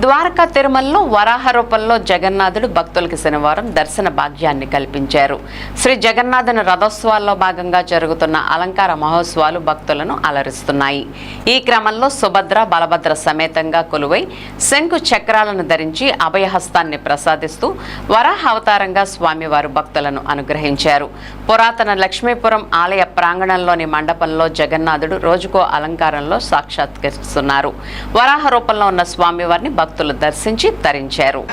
ద్వారకా తిరుమలలో వరాహ రూపంలో జగన్నాథుడు భక్తులకు శనివారం దర్శన భాగ్యాన్ని కల్పించారు. శ్రీ జగన్నాథుని రథోత్సవాల్లో భాగంగా జరుగుతున్న అలంకార మహోత్సవాలు భక్తులను అలరిస్తున్నాయి. ఈ క్రమంలో సుభద్ర బలభద్ర సమేతంగా కొలువై శంకు చక్రాలను ధరించి అభయహస్తాన్ని ప్రసాదిస్తూ వరాహ అవతారంగా స్వామివారు భక్తులను అనుగ్రహించారు. పురాతన లక్ష్మీపురం ఆలయ ప్రాంగణంలోని మండపంలో జగన్నాథుడు రోజుకో అలంకారంలో సాక్షాత్కరిస్తున్నారు. వరాహ రూపంలో ఉన్న స్వామివారిని భక్తులు దర్శించి తరించారు.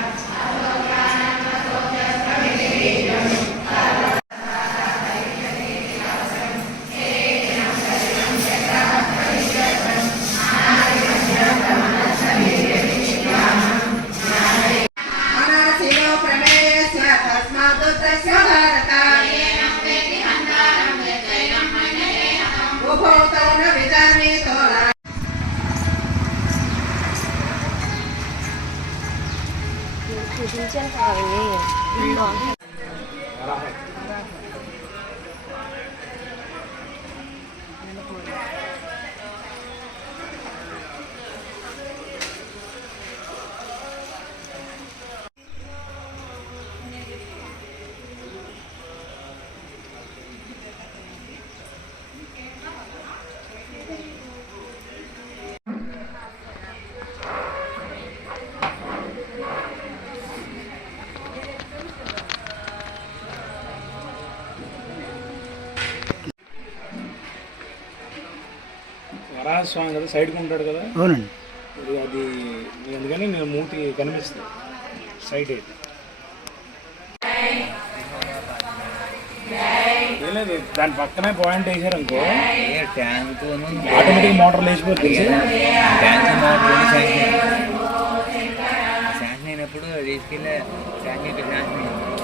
వరాహస్వామి కదా సైడ్కి ఉంటాడు కదా. అవునండి. అది అందుకని నేను మూతి కనిపిస్తుంది సైడ్ అయితే లేదు. దాని పక్కనే పాయింట్ వేసారు అనుకో ట్యాంక్ ఆటోమేటిక్ మోటార్ లేచిపోతుంది. ట్యాంక్ మోటార్ శాంక్షన్ అయినప్పుడు తీసుకెళ్ళి శాంక్షన్